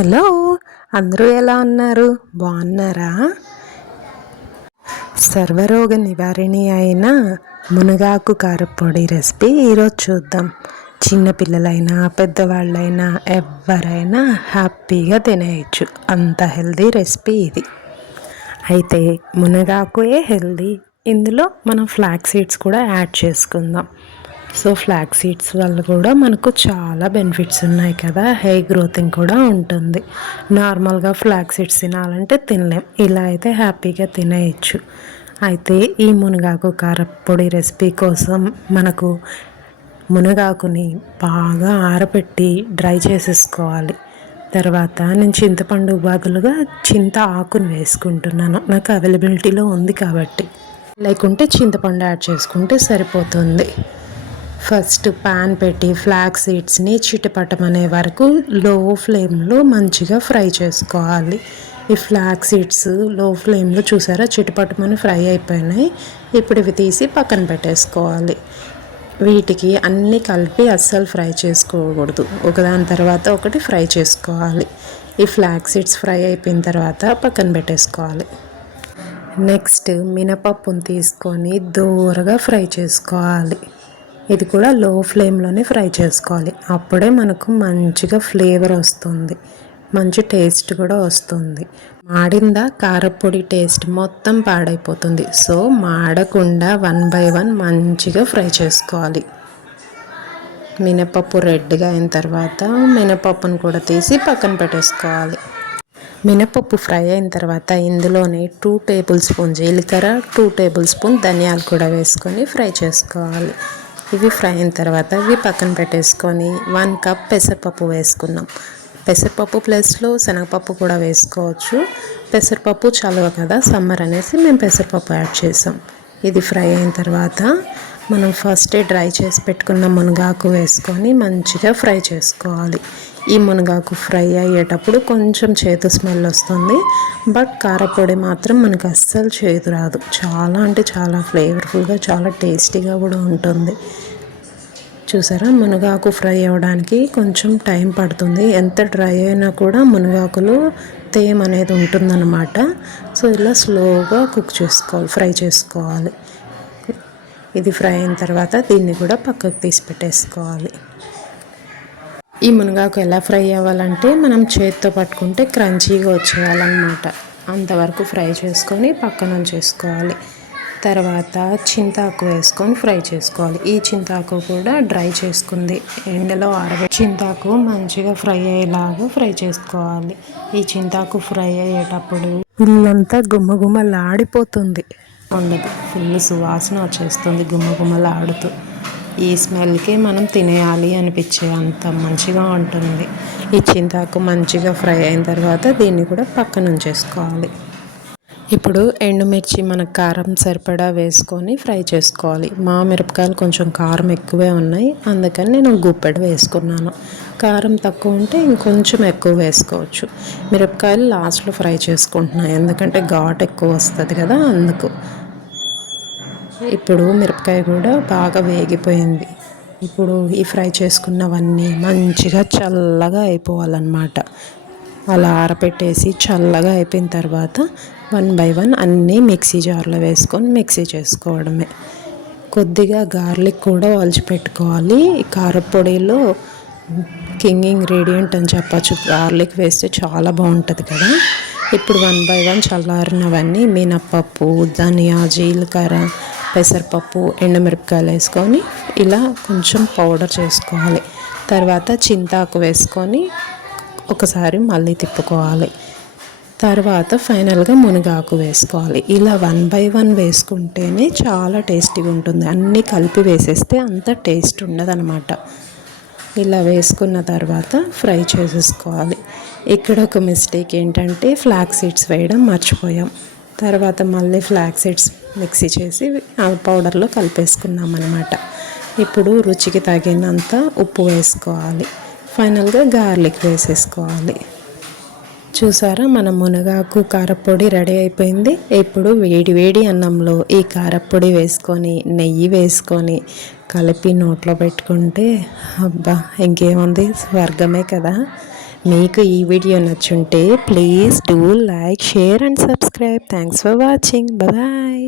Hello, అందరూ ఎలా ఉన్నారు? బాగున్నారా? సర్వరోగ నివారిణి అయిన మునగాకు కారపొడి రెసిపీ ఈరోజు చూద్దాం. చిన్నపిల్లలైనా పెద్దవాళ్ళైనా ఎవరైనా హ్యాపీగా తినేయచ్చు, అంత హెల్దీ రెసిపీ ఇది. అయితే మునగాకుయే హెల్దీ, ఇందులో మనం ఫ్లాక్స్ సీడ్స్ కూడా యాడ్ చేసుకుందాం. సో ఫ్లాక్స్ సీడ్స్ వల్ల కూడా మనకు చాలా బెనిఫిట్స్ ఉన్నాయి కదా. హెయిర్ గ్రోతింగ్ కూడా ఉంటుంది. నార్మల్గా ఫ్లాక్స్ సీడ్స్ తినాలంటే తినలేం, ఇలా అయితే హ్యాపీగా తినేయచ్చు. అయితే ఈ మునగాకు కారపొడి రెసిపీ కోసం మనకు మునగాకుని బాగా ఆరబెట్టి డ్రై చేసేసుకోవాలి. తర్వాత నేను చింతపండు బదులుగా చింత ఆకుని వేసుకుంటున్నాను, నాకు అవైలబిలిటీలో ఉంది కాబట్టి. లేకుంటే చింతపండు యాడ్ చేసుకుంటే సరిపోతుంది. ఫస్ట్ ప్యాన్ పెట్టి ఫ్లాక్స్ సీడ్స్ని చిటపటమనే వరకు లో ఫ్లేమ్లో మంచిగా ఫ్రై చేసుకోవాలి. ఈ ఫ్లాక్స్ సీడ్స్ లో ఫ్లేమ్లో చూసారా చిటపటమని ఫ్రై అయిపోయినాయి. ఇప్పుడు ఇవి తీసి పక్కన పెట్టేసుకోవాలి. వీటికి అన్నీ కలిపి అస్సలు ఫ్రై చేసుకోకూడదు, ఒకదాని తర్వాత ఒకటి ఫ్రై చేసుకోవాలి. ఈ ఫ్లాక్స్ సీడ్స్ ఫ్రై అయిపోయిన తర్వాత పక్కన పెట్టేసుకోవాలి. నెక్స్ట్ మినపప్పును తీసుకొని దూరగా ఫ్రై చేసుకోవాలి. ఇది కూడా లో ఫ్లేమ్లోనే ఫ్రై చేసుకోవాలి, అప్పుడే మనకు మంచిగా ఫ్లేవర్ వస్తుంది, మంచి టేస్ట్ కూడా వస్తుంది. మాడిందా కారపొడి టేస్ట్ మొత్తం పాడైపోతుంది. సో మాడకుండా 1 బై 1 మంచిగా ఫ్రై చేసుకోవాలి. మినపప్పు రెడ్గా అయిన తర్వాత మినపప్పును కూడా తీసి పక్కన పెట్టేసుకోవాలి. మినపప్పు ఫ్రై అయిన తర్వాత ఇందులోనే 2 టేబుల్ స్పూన్ జీలకర్ర, 2 టేబుల్ స్పూన్ ధనియాలు కూడా వేసుకొని ఫ్రై చేసుకోవాలి. ఇవి ఫ్రై అయిన తర్వాత ఇవి పక్కన పెట్టేసుకొని 1 కప్ పెసరపప్పు వేసుకున్నాం. పెసరపప్పు ప్లేస్లో శనగపప్పు కూడా వేసుకోవచ్చు. పెసరపప్పు చలువ కదా సమ్మర్ అనేసి మేము పెసరపప్పు యాడ్ చేసాం. ఇది ఫ్రై అయిన తర్వాత మనం ఫస్టే డ్రై చేసి పెట్టుకున్న మునగాకు వేసుకొని మంచిగా ఫ్రై చేసుకోవాలి. ఈ మునగాకు ఫ్రై అయ్యేటప్పుడు కొంచెం చేదు స్మెల్ వస్తుంది, బట్ కారపొడి మాత్రం మనకు అస్సలు చేదు రాదు. చాలా అంటే చాలా ఫ్లేవర్ఫుల్గా, చాలా టేస్టీగా కూడా ఉంటుంది. చూసారా, మునగాకు ఫ్రై అవ్వడానికి కొంచెం టైం పడుతుంది. ఎంత డ్రై అయినా కూడా మునగాకులో తేమ అనేది ఉంటుందన్నమాట. సో ఇలా స్లోగా కుక్ చేసుకోవాలి, ఫ్రై చేసుకోవాలి. ఇది ఫ్రై అయిన తర్వాత దీన్ని కూడా పక్కకు తీసి పెట్టేసుకోవాలి. ఈ మునగాకు ఎలా ఫ్రై అవ్వాలంటే మనం చేతితో పట్టుకుంటే క్రంచీగా వచ్చేయాలన్నమాట, అంతవరకు ఫ్రై చేసుకొని పక్కన చేసుకోవాలి. తర్వాత చింతాకు వేసుకొని ఫ్రై చేసుకోవాలి. ఈ చింతాకు కూడా డ్రై చేసుకుంది, ఎండలో ఆరబెట్టి చింతాకు మంచిగా ఫ్రై అయ్యేలాగా ఫ్రై చేసుకోవాలి. ఈ చింతాకు ఫ్రై అయ్యేటప్పుడు ఇల్లంతా గుమ్మగుమ్మలాడిపోతుంది, ఉండదు ఫుల్ సువాసన వచ్చేస్తుంది గుమ్మగుమ్మలాడుతూ. ఈ స్మెల్కి మనం తినేయాలి అనిపించే అంత మంచిగా ఉంటుంది. ఈ చింతాకు మంచిగా ఫ్రై అయిన తర్వాత దీన్ని కూడా పక్కన ఉంచేసుకోవాలి. ఇప్పుడు ఎండుమిర్చి మన కారం సరిపడా వేసుకొని ఫ్రై చేసుకోవాలి. మా మిరపకాయలు కొంచెం కారం ఎక్కువే ఉన్నాయి, అందుకని నేను గుప్పెడు వేసుకున్నాను. కారం తక్కువ ఉంటే ఇంకొంచెం ఎక్కువ వేసుకోవచ్చు. మిరపకాయలు లాస్ట్లో ఫ్రై చేసుకుంటున్నాను, ఎందుకంటే ఘాట్ ఎక్కువ వస్తుంది కదా, అందుకు. ఇప్పుడు మిరపకాయ కూడా బాగా వేగిపోయింది. ఇప్పుడు ఈ ఫ్రై చేసుకున్నవన్నీ మంచిగా చల్లగా అయిపోవాలన్నమాట. అలా ఆరపెట్టేసి చల్లగా అయిపోయిన తర్వాత 1 బై 1 అన్నీ మిక్సీ జార్లో వేసుకొని మిక్సీ చేసుకోవడమే. కొద్దిగా గార్లిక్ కూడా ఒలిచిపెట్టుకోవాలి. ఈ కారపొడిలో కింగ్ ఇంగ్రీడియంట్ అని చెప్పచ్చు, గార్లిక్ వేస్తే చాలా బాగుంటుంది కదా. ఇప్పుడు 1 బై 1 చల్లారినవన్నీ మినప్పప్పు, ధనియా, జీలకర్ర, పెసరపప్పు, ఎండుమిరపకాయలు వేసుకొని ఇలా కొంచెం పౌడర్ చేసుకోవాలి. తర్వాత చింతాకు వేసుకొని ఒకసారి మళ్ళీ తిప్పుకోవాలి. తర్వాత ఫైనల్గా మునగాకు వేసుకోవాలి. ఇలా 1 బై 1 వేసుకుంటేనే చాలా టేస్టీగా ఉంటుంది. అన్నీ కలిపి వేసేస్తే అంత టేస్ట్ ఉండదన్నమాట. ఇలా వేసుకున్న తర్వాత ఫ్రై చేసేసుకోవాలి. ఇక్కడ ఒక మిస్టేక్ ఏంటంటే ఫ్లాక్స్ సీడ్స్ వేయడం మర్చిపోయాం. తర్వాత మళ్ళీ ఫ్లాక్స్ సీడ్స్ మిక్సీ చేసి ఆ పౌడర్లో కలిపేసుకున్నాం అన్నమాట. ఇప్పుడు రుచికి తగినంత ఉప్పు వేసుకోవాలి. ఫైనల్గా గార్లిక్ వేసేసుకోవాలి. చూసారా, మన మునగాకు కారపొడి రెడీ అయిపోయింది. ఇప్పుడు వేడి వేడి అన్నంలో ఈ కారపొడి వేసుకొని నెయ్యి వేసుకొని కలిపి నోట్లో పెట్టుకుంటే అబ్బా ఇంకేముంది, స్వర్గమే కదా. మీకు ఈ వీడియో నచ్చుంటే please do like, share and subscribe. Thanks for watching. Bye.